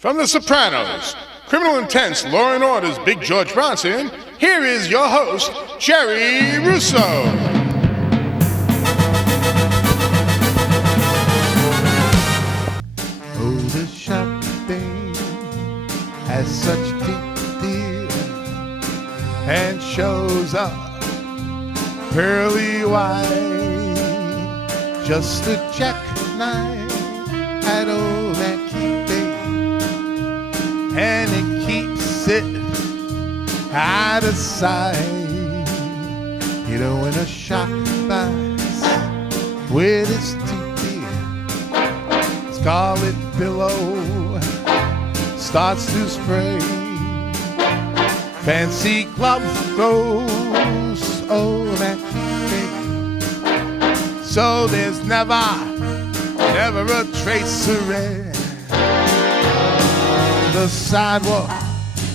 From The Sopranos, Criminal Intense Law and Order's Big George Bronson, here is your host, Jerry Russo. Oh, the shopping has such deep deal and shows up pearly white, just a jackknife at old Mackie Bay, and it keeps it out of sight. You know, when a shop buys with its deep deal, scarlet billow starts to spray, fancy glove throws, oh, that thing. So there's never a trace of red on the sidewalk.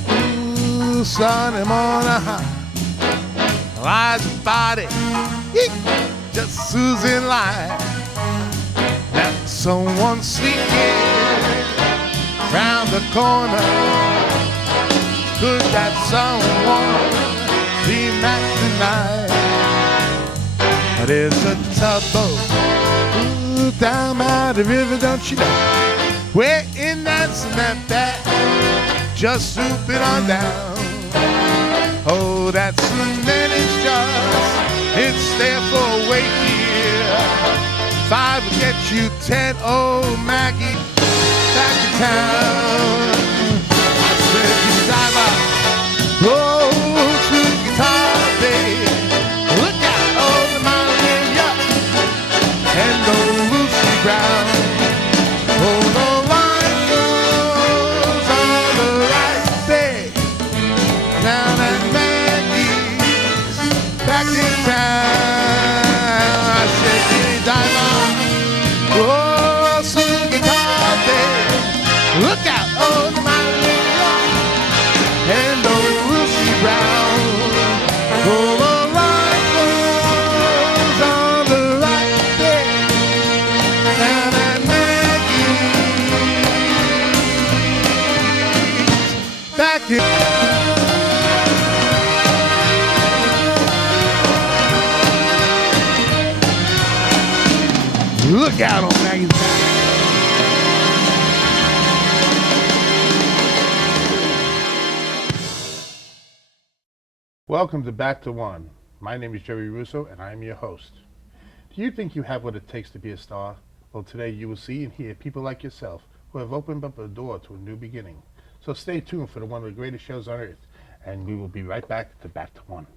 Ooh, Sunday morning high, lies a body, just Susan light. That someone sneaking round the corner. Could that someone be Mac tonight? There's a tugboat down by the river, don't you know? We're in that snapback, just swooping on down. Oh, that cement is just, it's there for a wait here. 5 will get you 10, oh Maggie, back to town. I said, you driver, oh, to the guitar, baby. Look out over my Maria and the Lucy Brown. Oh, the line goes on the right, babe. Down at Maggie's, back in town. I said, you driver, oh, to the guitar, baby. Look out over my Maria and the Lucy Brown. Oh, the line goes on the right, babe. Down at Maggie's, back in. Look out on Maggie's. Welcome to Back to One. My name is Jerry Russo, and I am your host. Do you think you have what it takes to be a star? Well, today you will see and hear people like yourself who have opened up a door to a new beginning. So stay tuned for one of the greatest shows on earth, and we will be right back to Back to One.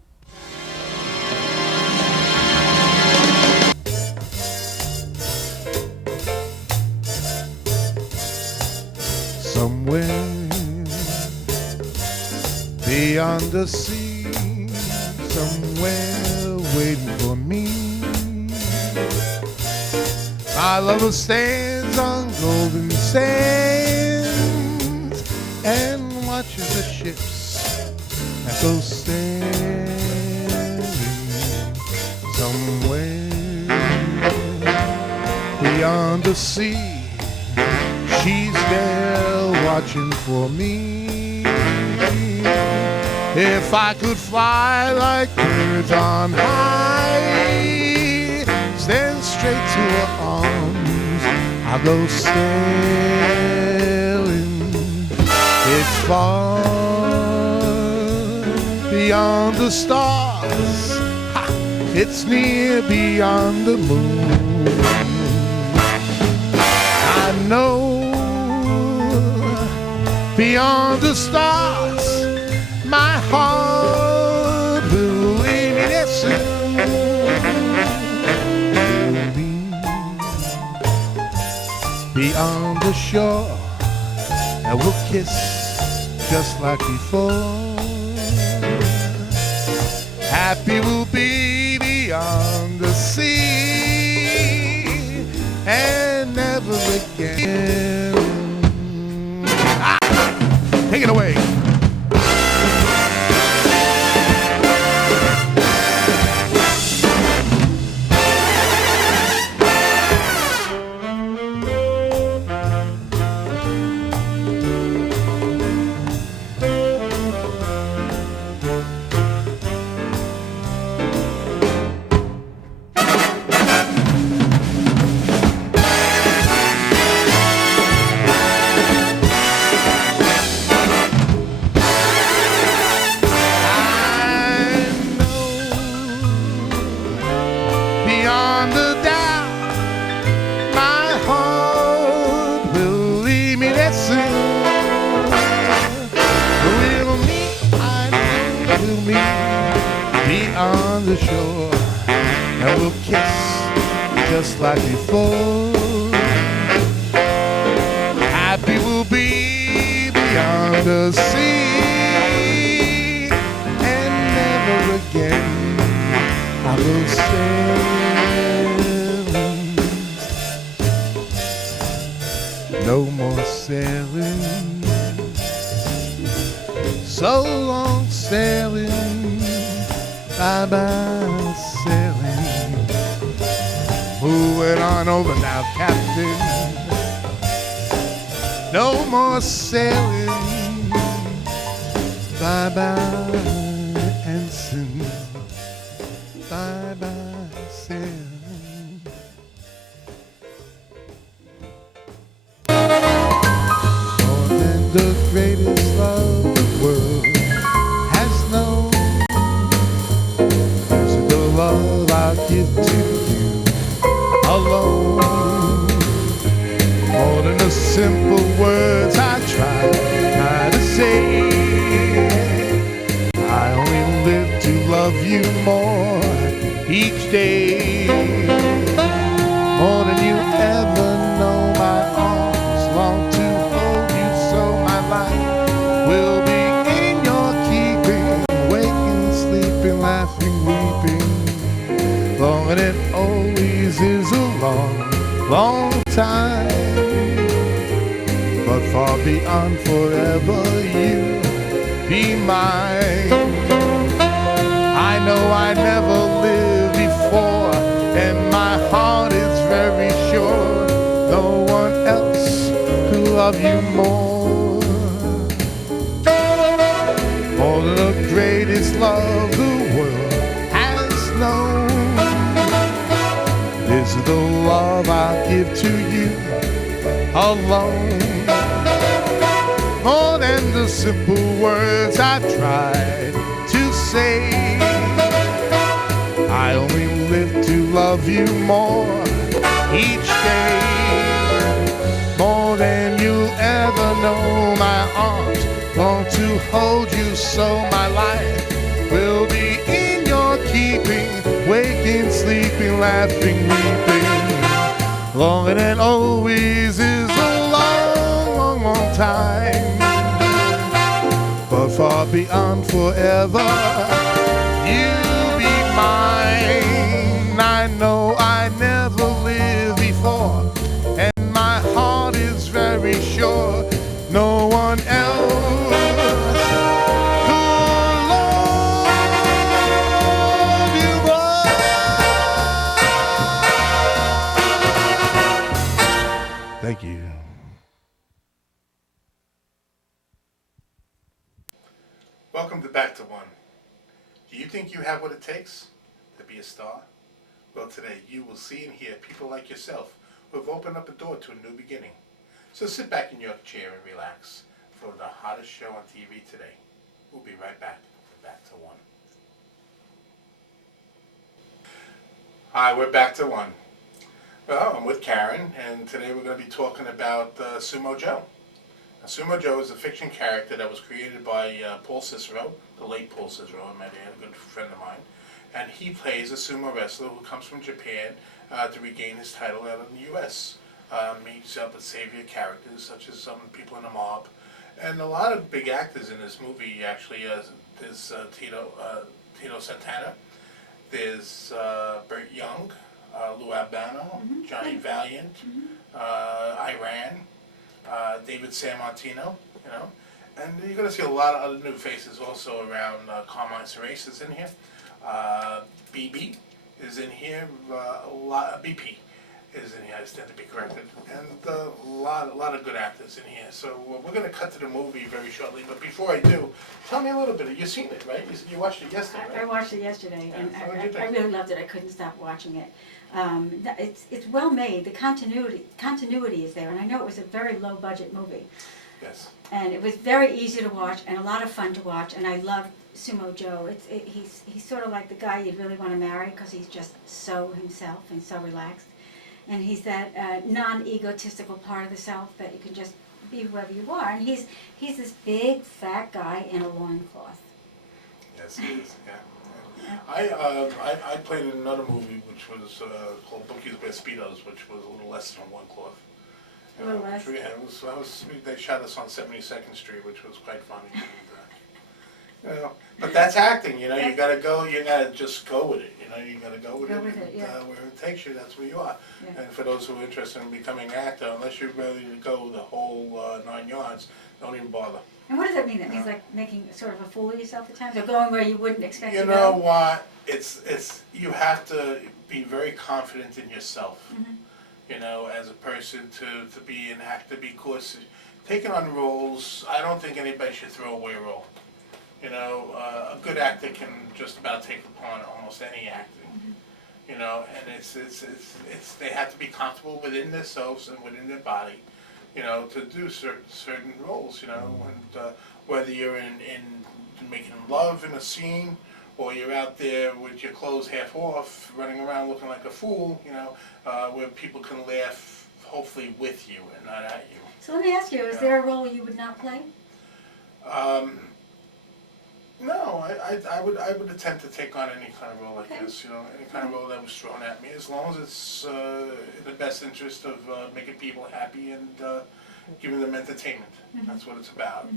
Somewhere beyond the sea, somewhere waiting for me, my lover stands on golden sands and watches the ships that go sailing. Somewhere beyond the sea, she's there watching for me. If I could fly like birds on high, stand straight to her arms, I'll go sailing. It's far beyond the stars, it's near beyond the moon. I know beyond the stars, my heart will lead me there soon. Beyond the shore, and we'll kiss just like before. Happy we'll be beyond the sea, and never again. Take it away. me beyond the shore, and we'll kiss just like before. Happy we'll be beyond the sea, and never again I will sail. No more sailing. So long sailing, bye-bye sailing. Moving on over now, Captain. No more sailing, bye-bye ensign, bye-bye sailing. More than the greatest love the world has known is the love I'll give to you alone. More than the simple words I try to say, I only live to love you more each day. More than you ever know, my arms long to hold you, so my life will be in your keeping, waking, sleeping, laughing, weeping. Long and it always is a long, long time, but far beyond forever you be mine. I know I never lived before, and my heart is very sure no one else could love you more. More than the greatest love the world has known. This is the love I'll give to you alone. More than the simple words I tried to say, I only live to love you more each day. More than you'll ever know, my arms long to hold you, so my life will be in your keeping, waking, sleeping, laughing, weeping. Longer than always is a long, long, long time, but far beyond forever you'll be mine. I know I never lived before, and my heart is very sure no one else could love you more. Thank you. Welcome to Back to One. Do you think you have what it takes to be a star? Well, today you will see and hear people like yourself who have opened up a door to a new beginning. So sit back in your chair and relax for the hottest show on TV today. We'll be right back to Back to One. Hi, we're Back to One. Well, I'm with Karen, and today we're going to be talking about Sumo Joe. Now, Sumo Joe is a fiction character that was created by Paul Cicero, the late Paul Cicero, a good friend of mine. And he plays a sumo wrestler who comes from Japan to regain his title out in the U.S. Meets up with savior characters such as some people in the mob. And a lot of big actors in this movie, actually. There's Tito Santana, there's Burt Young, Lou Albano, Johnny Valiant, Iran, David Sammartino, you know. And you're going to see a lot of other new faces also around. Carmine Cerise is in here. BB is in here. BP is in here. I stand to be corrected. And a lot of good actors in here. So we're going to cut to the movie very shortly. But before I do, tell me a little bit. You've seen it, right? You watched it yesterday, right? I watched it yesterday, and Yeah. What did you think? I really loved it. I couldn't stop watching it. It's well made. The continuity is there, and I know it was a very low budget movie. Yes. And it was very easy to watch and a lot of fun to watch. And I loved Sumo Joe. He's sort of like the guy you'd really want to marry because he's just so himself and so relaxed. And he's that non-egotistical part of the self that you can just be whoever you are. And he's this big fat guy in a loincloth. Yes. Yes, it is. Yeah. I played in another movie which was called Bookies by Speedos, which was a little less than one cloth. A little less? Yeah, they shot us on 72nd Street, which was quite funny. And, but that's acting, you gotta go, you gotta just go with it, you gotta go with Go it. with it, yeah. Where it takes you, that's where you are. Yeah. And for those who are interested in becoming an actor, unless you're ready to go the whole 9 yards, don't even bother. And what does that mean? That means like making sort of a fool of yourself at times, or going where you wouldn't expect You to know go? what? It's you have to be very confident in yourself. As a person to be an actor, because taking on roles, I don't think anybody should throw away a role. A good actor can just about take upon almost any acting. And it's they have to be comfortable within themselves and within their body, to do certain roles. And whether you're in making love in a scene, or you're out there with your clothes half off, running around looking like a fool, where people can laugh, hopefully with you and not at you. So let me ask you, is there a role you would not play? No, I would attempt to take on any kind of role like this, any kind of role that was thrown at me, as long as it's in the best interest of making people happy and giving them entertainment. That's what it's about.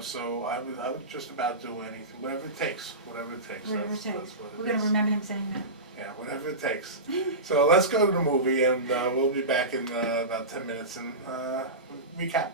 So I would just about do anything, whatever it takes. Whatever it takes. That's what We're it going is. to remember him saying that. Yeah, whatever it takes. So let's go to the movie, and we'll be back in about 10 minutes and recap.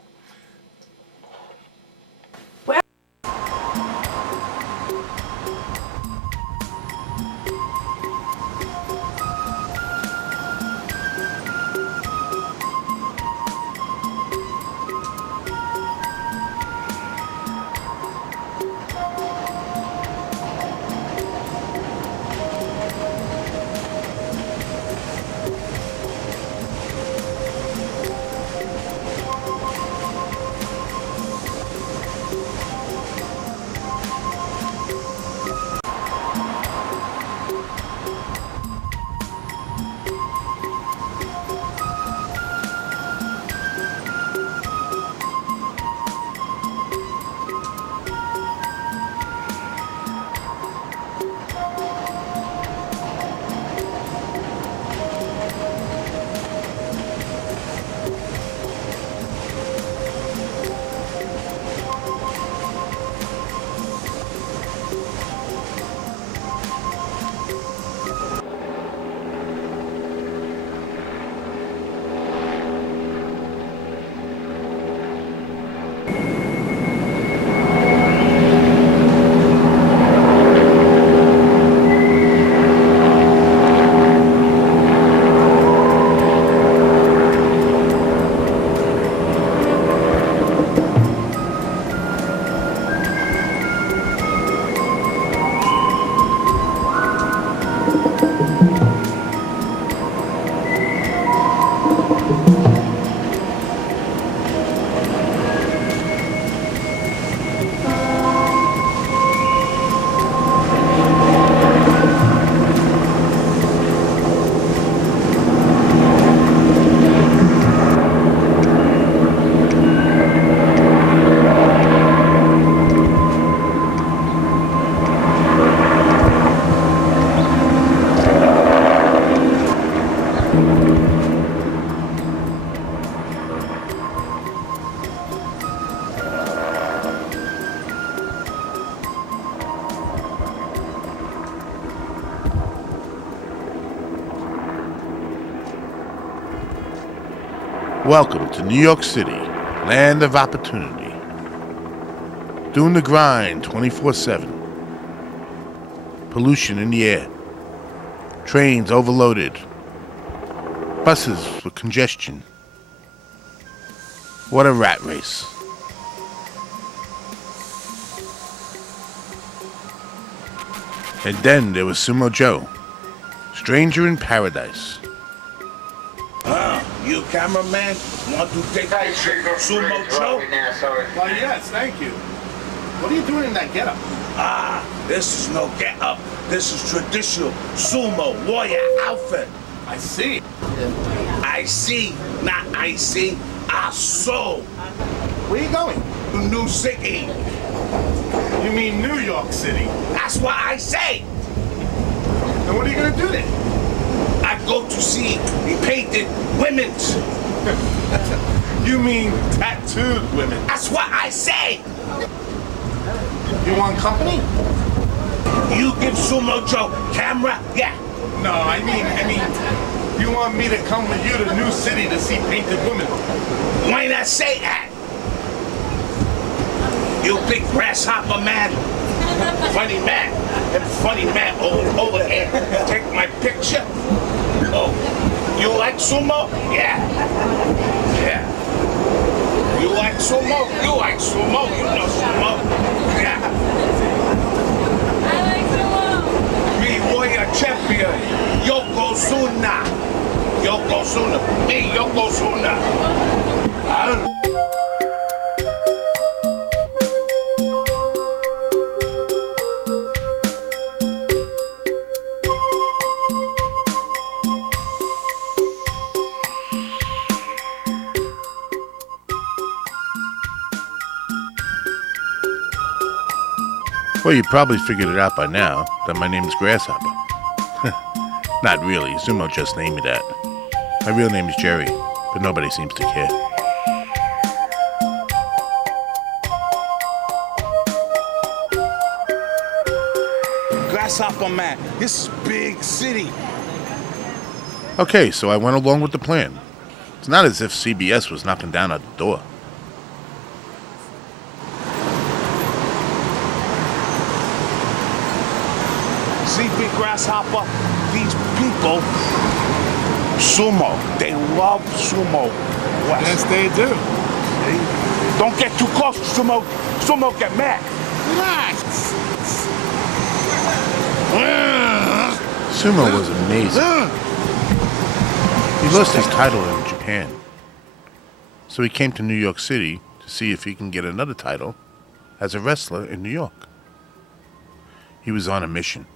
Welcome to New York City, land of opportunity. Doing the grind 24/7. Pollution in the air. Trains overloaded. Buses with congestion. What a rat race. And then there was Sumo Joe, stranger in paradise. You cameraman, want to take a Sumo Joe? Well, yes, thank you. What are you doing in that getup? This is no get-up. This is traditional sumo warrior outfit. I see. I see, not I see. I saw. Where are you going? The new city. You mean New York City? That's what I say. And what are you gonna do then? I go to see the painted women's. You mean tattooed women? That's what I say. You want company? You give Sumo Joe camera? Yeah. No, I mean, you want me to come with you to New City to see painted women? Why not say that? You big grasshopper man. Funny man. That funny man over here. Take my picture. Oh, you like sumo? Yeah. Yeah. You like sumo? You like sumo? You know sumo? Yeah. I like sumo. Me, warrior champion. Yokozuna. Yokozuna. Me, Yokozuna. Well, you probably figured it out by now that my name is Grasshopper. Not really. Sumo just named me that. My real name is Jerry, but nobody seems to care. Grasshopper man. This is big city. Okay, so I went along with the plan. It's not as if CBS was knocking down at the door. See, big grasshopper, these people, sumo, they love sumo. Yes, they do. Don't get too close to sumo. Sumo get mad. Relax. Sumo was amazing. He lost his title in Japan. So he came to New York City to see if he can get another title as a wrestler in New York. He was on a mission.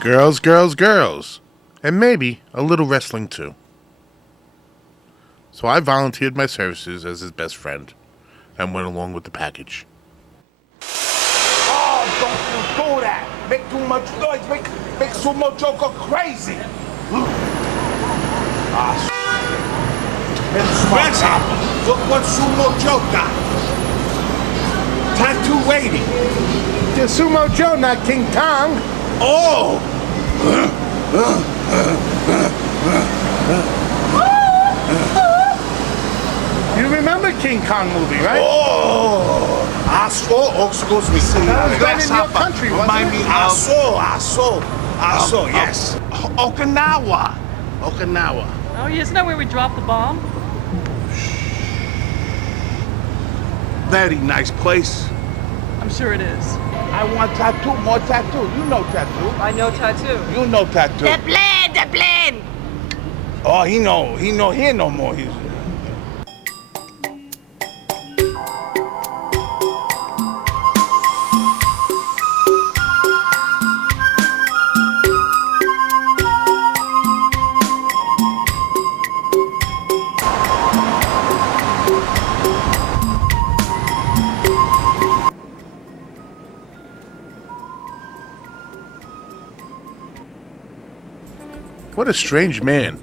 Girls, girls, girls. And maybe a little wrestling too. So I volunteered my services as his best friend and went along with the package. Oh, don't you do that. Make too much noise. Make Sumo Joe go crazy. Grasshopper, look what Sumo Joe got. Tattoo waiting. The Sumo Joe, not King Kong. Oh! You remember King Kong movie, right? Oh! I saw, oh, excuse me. That was done in your country, wasn't Remind me, it? I saw, yes. Okinawa. Oh, isn't that where we dropped the bomb? Very nice place. I'm sure it is. I want tattoo, more tattoo. You know tattoo. I know tattoo. You know tattoo. The plane! Oh, he no more. He's What a strange man.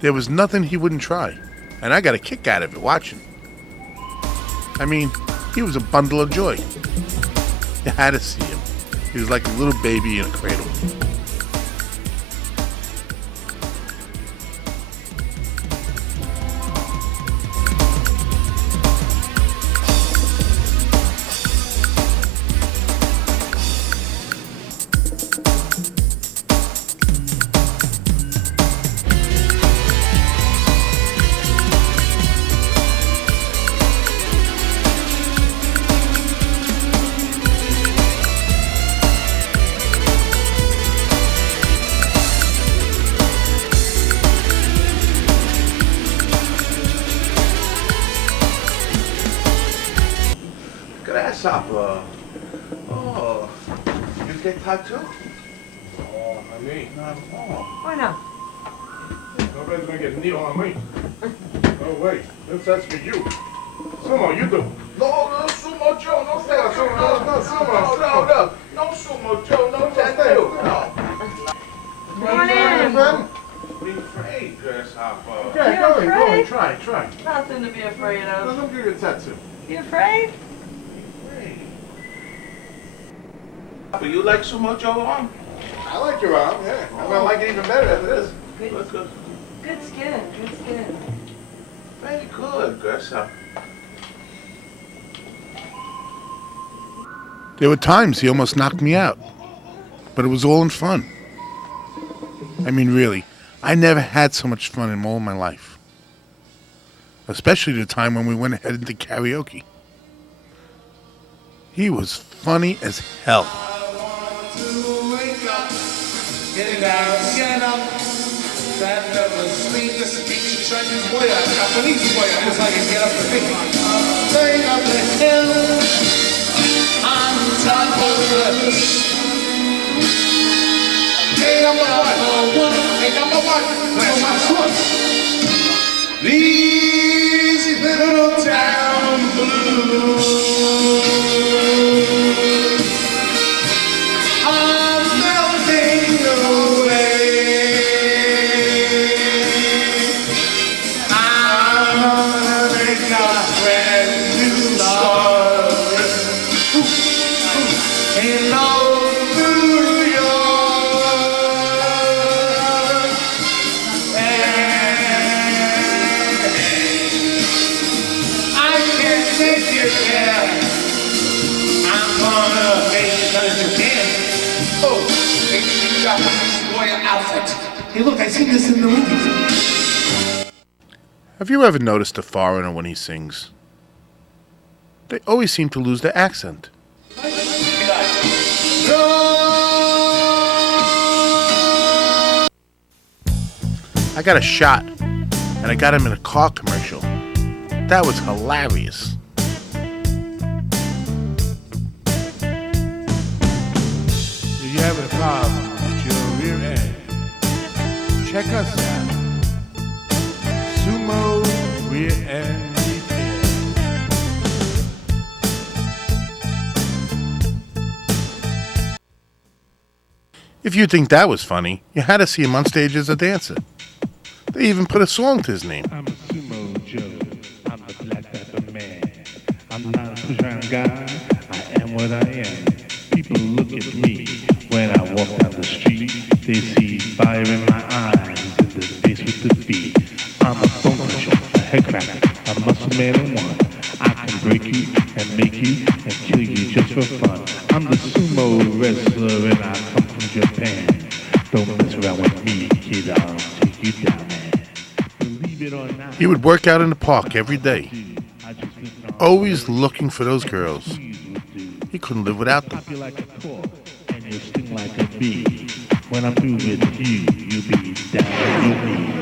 There was nothing he wouldn't try. And I got a kick out of it watching. I mean, he was a bundle of joy. You had to see him. He was like a little baby in a cradle. Grasshopper. Oh, you get tattoo? Oh, I mean. Oh. Why not? Nobody's gonna get a needle on me. No way. That's for you. Sumo, you do. No, Sumo Joe, no tattoo. No, Sumo. No, Sumo Joe, no tattoo. No. Come on in. Be afraid, grasshopper. Okay, go in. Try. Nothing to be afraid of. Let me give you a tattoo. You afraid? But you like Sumo Joe arm? I like your arm, yeah. I'm gonna like it even better after this. Good. Good skin. Very good, grasshopper. There were times he almost knocked me out, but it was all in fun. I mean, really, I never had so much fun in all my life. Especially the time when we went ahead into karaoke. He was funny as hell. Get up. That never sleep. This is Chinese boy, Japanese boy. I just like to get up and think. Going up the hill, on top of the Hey, number one. Where's my son? These little town blues. Hey, look, I seen this in the movies. Have you ever noticed a foreigner when he sings? They always seem to lose their accent. I got a shot, and I got him in a car commercial. That was hilarious. Do you have a problem with your rear end? Check us out. Sumo Rear End Repair. If you think that was funny, you had to see him on stage as a dancer. They even put a song to his name. I'm a Sumo Joe. I'm the black pepper man. I'm not a push-around guy. I am what I am. People look at me when I walk down the street. They see fire in my eyes and the face with the beat. I'm a bone crusher, a head cracker, a muscle man in one. I can break you and make you and kill you just for fun. I'm the sumo wrestler and I come from Japan. Don't mess around with me, kid. I'll take you down, man. Believe it or not. He would work out in the park every day, always looking for those girls. He couldn't live without them. Pop you like a cork and you sting like a bee. When I'm through with you, you'll be down on your knees.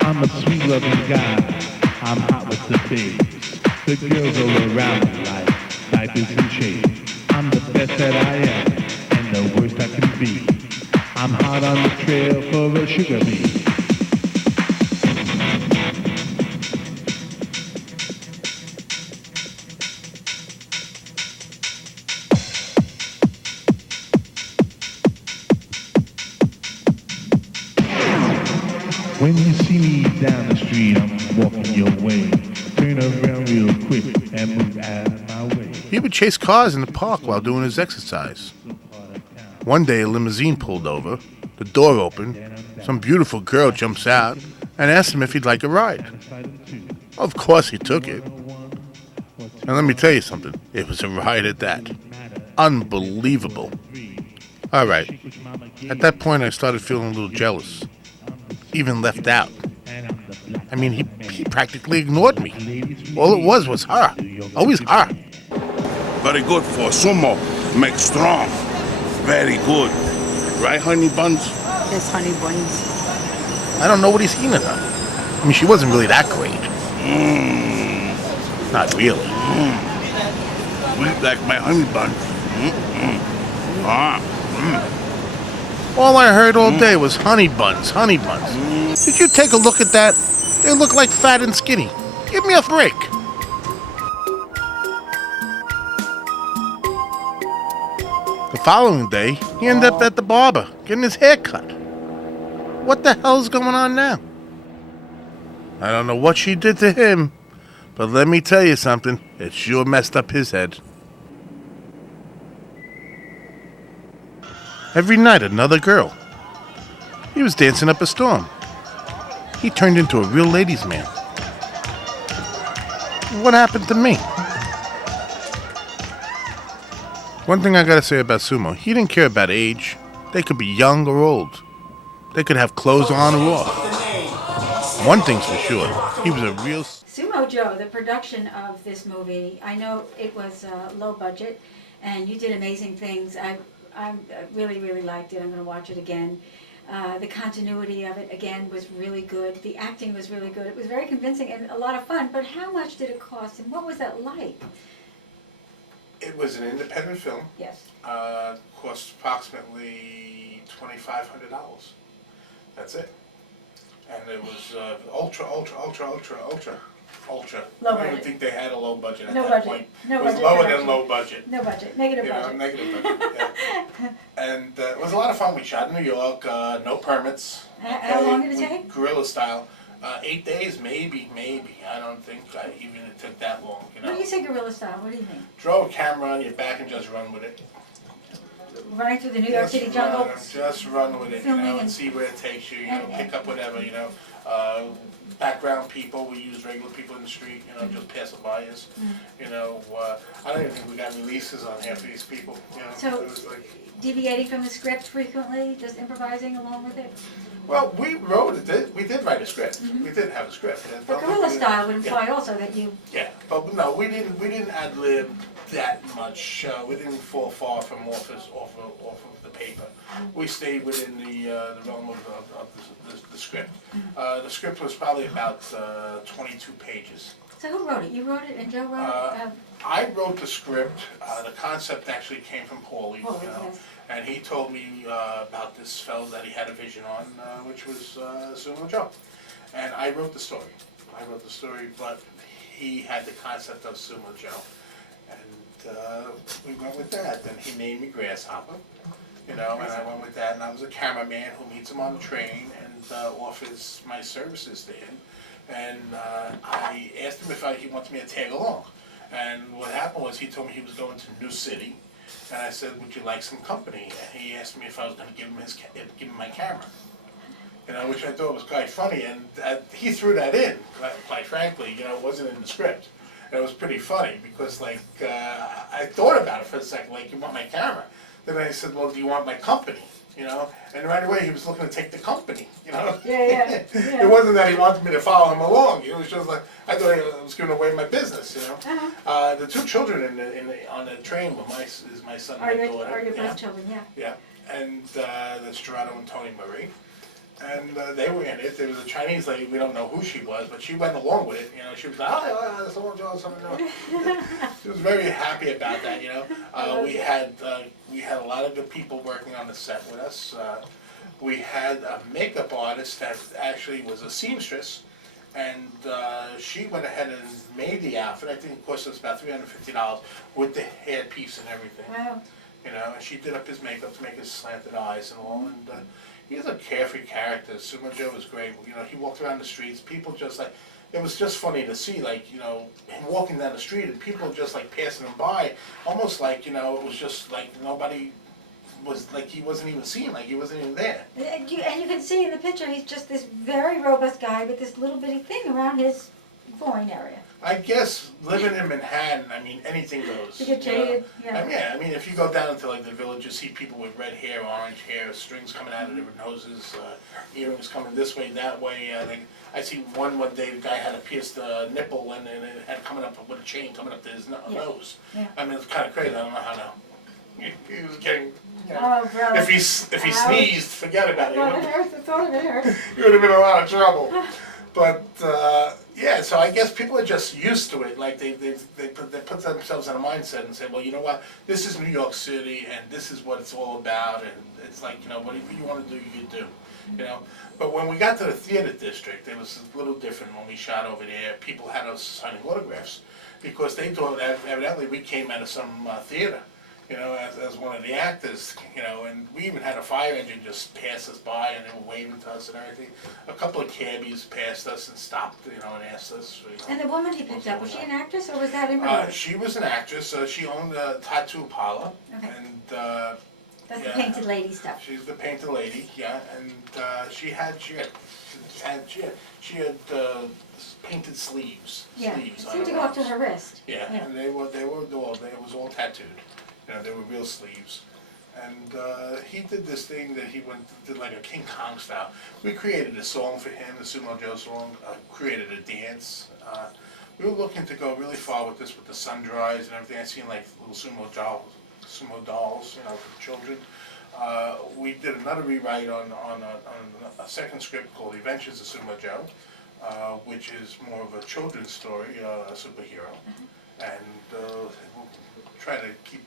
I'm a sweet loving guy. I'm hot with the babes. The girls all around me like diapers and shades. I'm the best that I am and the worst I can be. I'm hot on the trail for a sugar bee. When you see me down the street, I'm walking your way. Turn around real quick and move out of my way. He would chase cars in the park while doing his exercise. One day a limousine pulled over, the door opened, some beautiful girl jumps out and asks him if he'd like a ride. Of course he took it. And let me tell you something, it was a ride at that. Unbelievable. Alright, at that point I started feeling a little jealous. Even left out. I mean, he practically ignored me. All it was her. Always her. Very good for sumo. Make strong. Very good. Right, honey buns? Yes, honey buns. I don't know what he's eating at her. I mean, she wasn't really that great. Not really. Sweet like my honey bun. All I heard all day was honey buns, honey buns. Did you take a look at that? They look like fat and skinny. Give me a break. The following day, he ended up at the barber getting his hair cut. What the hell's going on now? I don't know what she did to him, but let me tell you something. It sure messed up his head. Every night, another girl. He was dancing up a storm. He turned into a real ladies' man. What happened to me? One thing I gotta say about Sumo, he didn't care about age. They could be young or old. They could have clothes on or off. One thing's for sure, he was a real... Sumo Joe, the production of this movie, I know it was low budget, and you did amazing things. I really, really liked it. I'm going to watch it again. The continuity of it, again, was really good. The acting was really good. It was very convincing and a lot of fun, but how much did it cost, and what was that like? It was an independent film. Yes. Cost approximately $2,500. That's it. And it was ultra. Low I don't budget. think they had a low budget at No that budget. point. No It was budget lower production. than low budget. No budget, negative You know, budget. negative budget. Yeah. And it was a lot of fun. We shot in New York. No permits. How long did it We take? Guerrilla style. 8 days, maybe. I don't think even it took that long. You know. When you say guerrilla style, what do you mean? Throw a camera on your back and just run with it. Running through the New York City jungle? Just run with it, Filming and and- see where it takes you. You know, and- pick up whatever. Background people. We use regular people in the street. Just passing by us. I don't even think we got releases on half of these people. So- it was like, Deviating from the script frequently, just improvising along with it? well, we wrote it. We did write a script. We did have a script. But guerrilla style would imply also that you, Yeah, but no, we didn't ad lib that much. We didn't fall far from off of the paper. We stayed within the realm of the script. The script was probably about 22 pages. so who wrote it? You wrote it and Joe wrote it? I wrote the script. The concept actually came from Paulie, Paulie, yes. and he told me about this fellow that he had a vision on, which was Sumo Joe. And I wrote the story. But he had the concept of Sumo Joe, and we went with that. Then he named me Grasshopper, and I went with that. And I was a cameraman who meets him on the train and offers my services to him. And I asked him if he wanted me to tag along. And what happened was he told me he was going to New City, and I said, "Would you like some company?" And he asked me if I was going to give him my camera. Which I thought was quite funny, and he threw that in. Quite frankly, it wasn't in the script. And it was pretty funny because, I thought about it for a second. Like, you want my camera? Then I said, "Well, do you want my company?" And right away he was looking to take the company. Yeah. It wasn't that he wanted me to follow him along. It was just like I thought I was giving away my business. Uh-huh. The two children on the train were my son and my daughter. Are your yeah. both children, yeah. Yeah, and that's Gerardo and Tony Marie. And they were in it. There was a Chinese lady, we don't know who she was, but she went along with it. She was like, oh, someone Joe, someone Joe. She was very happy about that, we had a lot of good people working on the set with us. We had a makeup artist that actually was a seamstress, and she went ahead and made the outfit. I think it cost us about $350 with the hairpiece and everything. Wow. And she did up his makeup to make his slanted eyes and all, and he's a carefree character. Sumo Joe was great. He walked around the streets, people just it was just funny to see, him walking down the street and people just passing him by, almost it was just nobody was, he wasn't even seen, he wasn't even there. And you can see in the picture, he's just this very robust guy with this little bitty thing around his groin area. I guess living in Manhattan, anything goes. You get jaded, yeah. If you go down into the village, you see people with red hair, orange hair, strings coming out of their noses, earrings coming this way, that way. I see one day the guy had a pierced nipple and it had coming up with a chain coming up to his nose. Yeah. It's kind of crazy. I don't know how to. He was getting. Oh, brother. If he sneezed, forget about it. The thought of it hurts. You would have been in a lot of trouble. But yeah, so I guess people are just used to it. Like they put themselves in a mindset and say, well, you know what, this is New York City, and this is what it's all about, and it's like, you know, whatever you want to do, you do, you know. But when we got to the theater district, it was a little different. When we shot over there, people had us signing autographs because they thought that evidently we came out of some theater, you know, as one of the actors, you know, and we even had a fire engine just pass us by and they were waving to us and everything. A couple of cabbies passed us and stopped, you know, and asked us. You know, And the woman he picked up, was she an actress or was that in real life? she was an actress. She owned a tattoo parlor, Okay. and That's yeah. the painted lady stuff. she's the painted lady, yeah. And she had painted sleeves. Yeah, sleeves it on seemed to her go up to arms. her wrist. Yeah, and it was all tattooed. You know, they were real sleeves. And he did this thing that he did like a King Kong style. We created a song for him, the Sumo Joe song. Created a dance. We were looking to go really far with this, with the sundries and everything. I seen like little sumo dolls, you know, for children. We did another rewrite on a second script called The Adventures of Sumo Joe, which is more of a children's story, a superhero, and we'll try to keep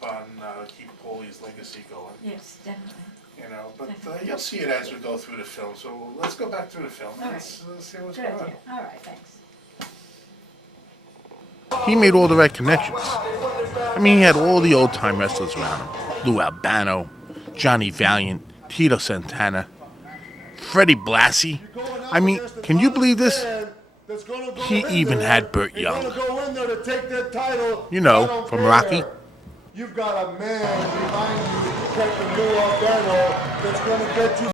Paulie's legacy going. Yes, definitely. You know, but you'll see it as we go through the film. So let's go back through the film. All Let's see what's Good going on. idea. All right, thanks. He made all the right connections. I mean, he had all the old-time wrestlers around him. Lou Albano, Johnny Valiant, Tito Santana, Freddie Blassie. I mean, can you believe this? He even had Burt Young. You know, from Rocky. You've got a man behind you, Captain Lou Albano, that's going to get you